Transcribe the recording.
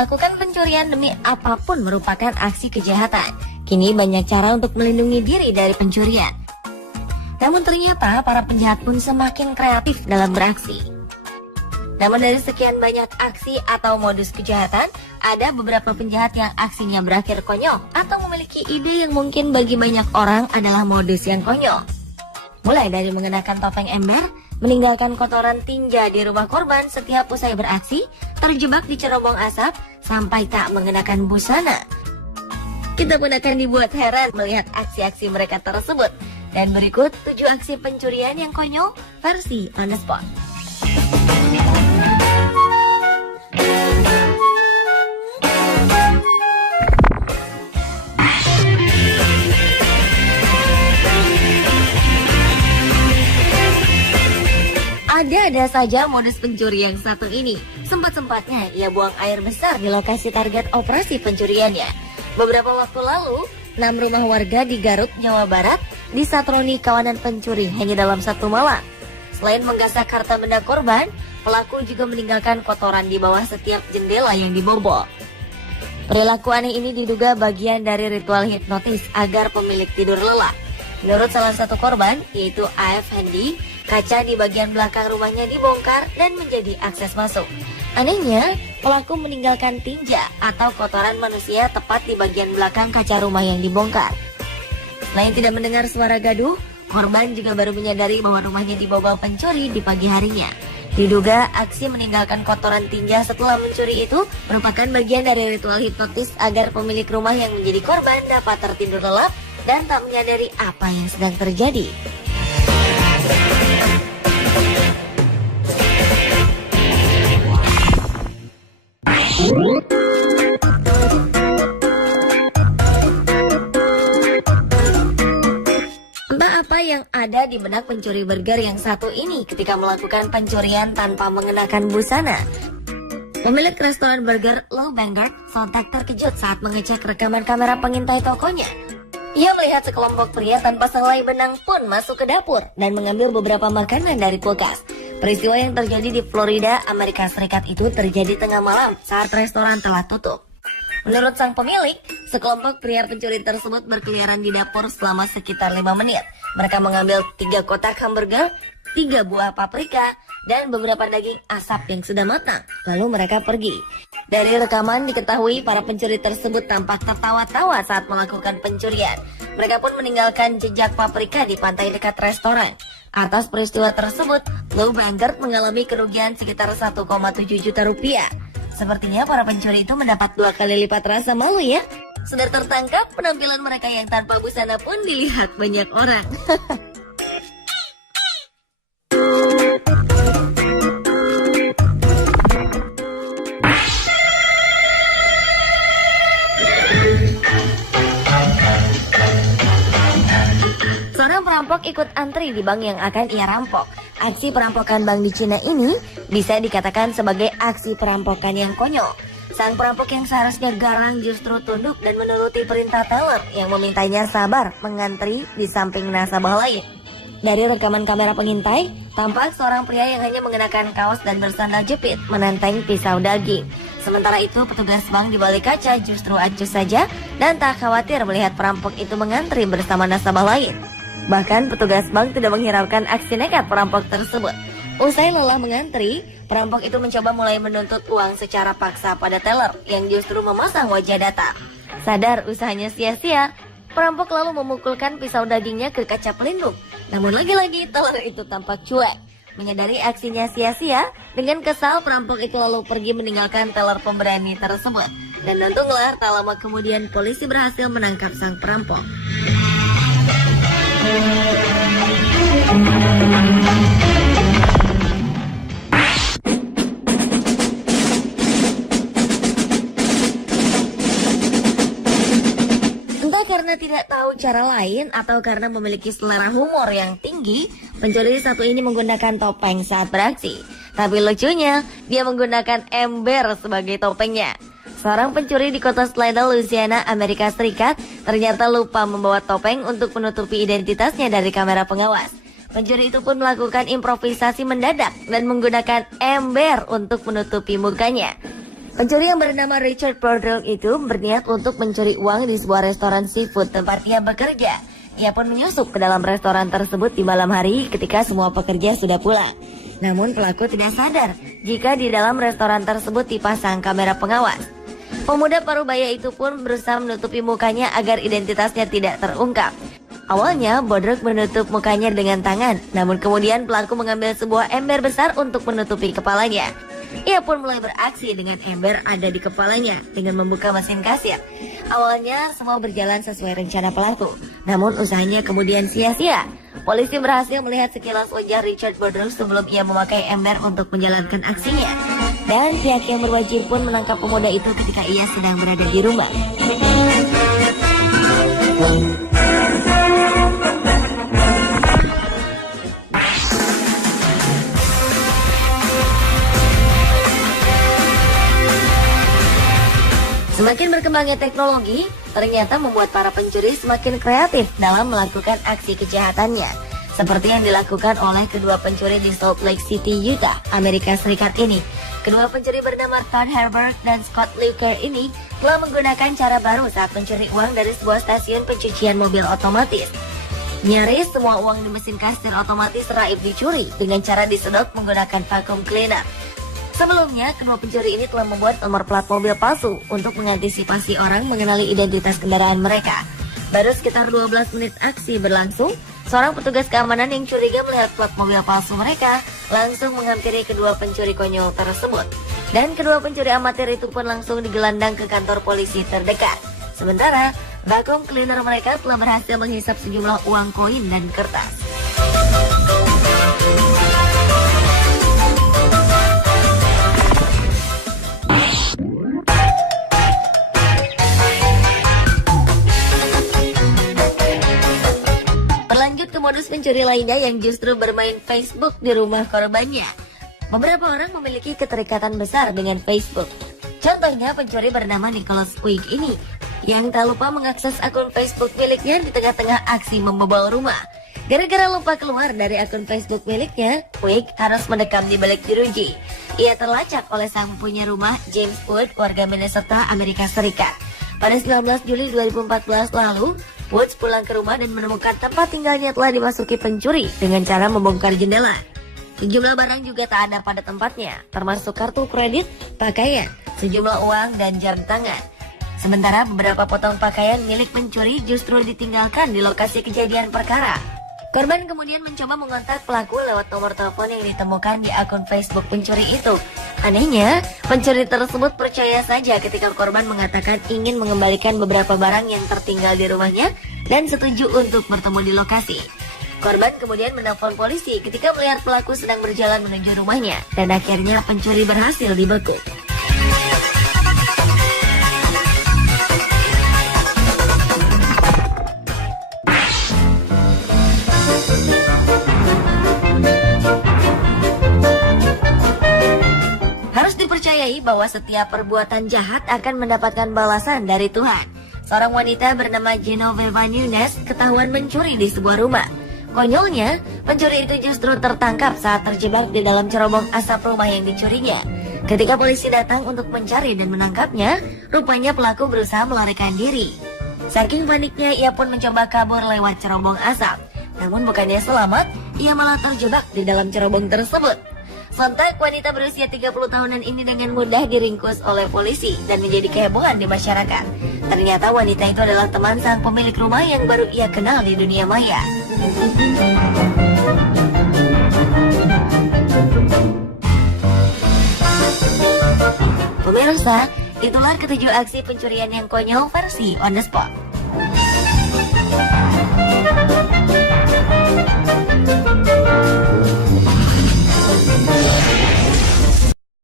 Melakukan pencurian demi apapun merupakan aksi kejahatan. Kini banyak cara untuk melindungi diri dari pencurian. Namun ternyata para penjahat pun semakin kreatif dalam beraksi. Namun dari sekian banyak aksi atau modus kejahatan, ada beberapa penjahat yang aksinya berakhir konyol atau memiliki ide yang mungkin bagi banyak orang adalah modus yang konyol. Mulai dari mengenakan topeng ember, meninggalkan kotoran tinja di rumah korban setiap usai beraksi, terjebak di cerobong asap, sampai tak mengenakan busana. Kita pun akan dibuat heran melihat aksi-aksi mereka tersebut. Dan berikut 7 aksi pencurian yang konyol versi on the spot. Ada saja modus pencuri yang satu ini. Sempat-sempatnya ia buang air besar di lokasi target operasi pencuriannya. Beberapa waktu lalu, 6 rumah warga di Garut, Jawa Barat disatroni kawanan pencuri hanya dalam satu malam. Selain menggasak harta benda korban, pelaku juga meninggalkan kotoran di bawah setiap jendela yang dibobol. Perilaku aneh ini diduga bagian dari ritual hipnotis agar pemilik tidur lelap. Menurut salah satu korban, yaitu AF Hendi, kaca di bagian belakang rumahnya dibongkar dan menjadi akses masuk. Anehnya, pelaku meninggalkan tinja atau kotoran manusia tepat di bagian belakang kaca rumah yang dibongkar. Selain tidak mendengar suara gaduh, korban juga baru menyadari bahwa rumahnya dibobol pencuri di pagi harinya. Diduga aksi meninggalkan kotoran tinja setelah mencuri itu merupakan bagian dari ritual hipnotis agar pemilik rumah yang menjadi korban dapat tertidur lelap dan tak menyadari apa yang sedang terjadi. Entah apa yang ada di benak pencuri burger yang satu ini ketika melakukan pencurian tanpa mengenakan busana. Pemilik restoran burger Lou Bangert sontak terkejut saat mengecek rekaman kamera pengintai tokonya. Ia melihat sekelompok pria tanpa sehelai benang pun masuk ke dapur dan mengambil beberapa makanan dari kulkas. Peristiwa yang terjadi di Florida, Amerika Serikat itu terjadi tengah malam saat restoran telah tutup. Menurut sang pemilik, sekelompok pria pencuri tersebut berkeliaran di dapur selama sekitar 5 menit. Mereka mengambil 3 kotak hamburger, 3 buah paprika, dan beberapa daging asap yang sudah matang. Lalu mereka pergi. Dari rekaman diketahui para pencuri tersebut tampak tertawa-tawa saat melakukan pencurian. Mereka pun meninggalkan jejak paprika di pantai dekat restoran. Atas peristiwa tersebut, Lou Bangert mengalami kerugian sekitar 1,7 juta rupiah. Sepertinya para pencuri itu mendapat 2 kali lipat rasa malu ya. Sudah tertangkap, penampilan mereka yang tanpa busana pun dilihat banyak orang. Seorang perampok ikut antri di bank yang akan ia rampok. Aksi perampokan bank di Cina ini bisa dikatakan sebagai aksi perampokan yang konyol. Sang perampok yang seharusnya garang justru tunduk dan menuruti perintah teller yang memintanya sabar mengantri di samping nasabah lain. Dari rekaman kamera pengintai, tampak seorang pria yang hanya mengenakan kaos dan bersandal jepit menenteng pisau daging. Sementara itu, petugas bank di balik kaca justru acuh saja dan tak khawatir melihat perampok itu mengantri bersama nasabah lain. Bahkan petugas bank tidak menghiraukan aksi nekat perampok tersebut. Usai lelah mengantri, perampok itu mencoba mulai menuntut uang secara paksa pada teller yang justru memasang wajah datar. Sadar usahanya sia-sia, perampok lalu memukulkan pisau dagingnya ke kaca pelindung. Namun lagi-lagi teller itu tampak cuek. Menyadari aksinya sia-sia, dengan kesal perampok itu lalu pergi meninggalkan teller pemberani tersebut. Dan untunglah tak lama kemudian polisi berhasil menangkap sang perampok. Entah karena tidak tahu cara lain atau karena memiliki selera humor yang tinggi, pencuri satu ini menggunakan topeng saat beraksi. Tapi lucunya, dia menggunakan ember sebagai topengnya. Seorang pencuri di kota Slidell, Louisiana, Amerika Serikat ternyata lupa membawa topeng untuk menutupi identitasnya dari kamera pengawas. Pencuri itu pun melakukan improvisasi mendadak dan menggunakan ember untuk menutupi mukanya. Pencuri yang bernama Richard Bordell itu berniat untuk mencuri uang di sebuah restoran seafood tempat ia bekerja. Ia pun menyusup ke dalam restoran tersebut di malam hari ketika semua pekerja sudah pulang. Namun pelaku tidak sadar jika di dalam restoran tersebut dipasang kamera pengawas. Pemuda parubaya itu pun berusaha menutupi mukanya agar identitasnya tidak terungkap. Awalnya Bordell menutup mukanya dengan tangan, namun kemudian pelaku mengambil sebuah ember besar untuk menutupi kepalanya. Ia pun mulai beraksi dengan ember ada di kepalanya dengan membuka mesin kasir. Awalnya semua berjalan sesuai rencana pelaku, namun usahanya kemudian sia-sia. Polisi berhasil melihat sekilas wajah Richard Bordell sebelum ia memakai ember untuk menjalankan aksinya. Dan pihak yang berwajib pun menangkap pemuda itu ketika ia sedang berada di rumah. Semakin berkembangnya teknologi, ternyata membuat para pencuri semakin kreatif dalam melakukan aksi kejahatannya. Seperti yang dilakukan oleh kedua pencuri di Salt Lake City, Utah, Amerika Serikat ini. Kedua pencuri bernama Todd Herbert dan Scott Luker ini telah menggunakan cara baru saat mencuri uang dari sebuah stasiun pencucian mobil otomatis. Nyaris semua uang di mesin kasir otomatis raib dicuri dengan cara disedot menggunakan vacuum cleaner. Sebelumnya, kedua pencuri ini telah membuat nomor plat mobil palsu untuk mengantisipasi orang mengenali identitas kendaraan mereka. Baru sekitar 12 menit aksi berlangsung, seorang petugas keamanan yang curiga melihat plat mobil palsu mereka langsung menghampiri kedua pencuri konyol tersebut. Dan kedua pencuri amatir itu pun langsung digelandang ke kantor polisi terdekat. Sementara, vacuum cleaner mereka telah berhasil menghisap sejumlah uang koin dan kertas. Berlanjut ke modus pencuri lainnya yang justru bermain Facebook di rumah korbannya. Beberapa orang memiliki keterikatan besar dengan Facebook. Contohnya pencuri bernama Nicholas Puig ini, yang tak lupa mengakses akun Facebook miliknya di tengah-tengah aksi membobol rumah. Gara-gara lupa keluar dari akun Facebook miliknya, Puig harus mendekam di balik jeruji. Ia terlacak oleh sang punya rumah, James Wood, warga Minnesota, Amerika Serikat. Pada 19 Juli 2014 lalu, Woods pulang ke rumah dan menemukan tempat tinggalnya telah dimasuki pencuri dengan cara membongkar jendela. Sejumlah barang juga tak ada pada tempatnya, termasuk kartu kredit, pakaian, sejumlah uang, dan jam tangan. Sementara beberapa potong pakaian milik pencuri justru ditinggalkan di lokasi kejadian perkara. Korban kemudian mencoba mengontak pelaku lewat nomor telepon yang ditemukan di akun Facebook pencuri itu. Anehnya, pencuri tersebut percaya saja ketika korban mengatakan ingin mengembalikan beberapa barang yang tertinggal di rumahnya dan setuju untuk bertemu di lokasi. Korban kemudian menelpon polisi ketika melihat pelaku sedang berjalan menuju rumahnya dan akhirnya pencuri berhasil dibekuk. Dipercayai bahwa setiap perbuatan jahat akan mendapatkan balasan dari Tuhan. Seorang wanita bernama Genoveva Nunes ketahuan mencuri di sebuah rumah. Konyolnya, pencuri itu justru tertangkap saat terjebak di dalam cerobong asap rumah yang dicurinya. Ketika polisi datang untuk mencari dan menangkapnya, rupanya pelaku berusaha melarikan diri. Saking paniknya, ia pun mencoba kabur lewat cerobong asap. Namun bukannya selamat, ia malah terjebak di dalam cerobong tersebut. Sontak, wanita berusia 30 tahunan ini dengan mudah diringkus oleh polisi dan menjadi kehebohan di masyarakat. Ternyata wanita itu adalah teman sang pemilik rumah yang baru ia kenal di dunia maya. Pemirsa, itulah ketujuh aksi pencurian yang konyol versi on the spot.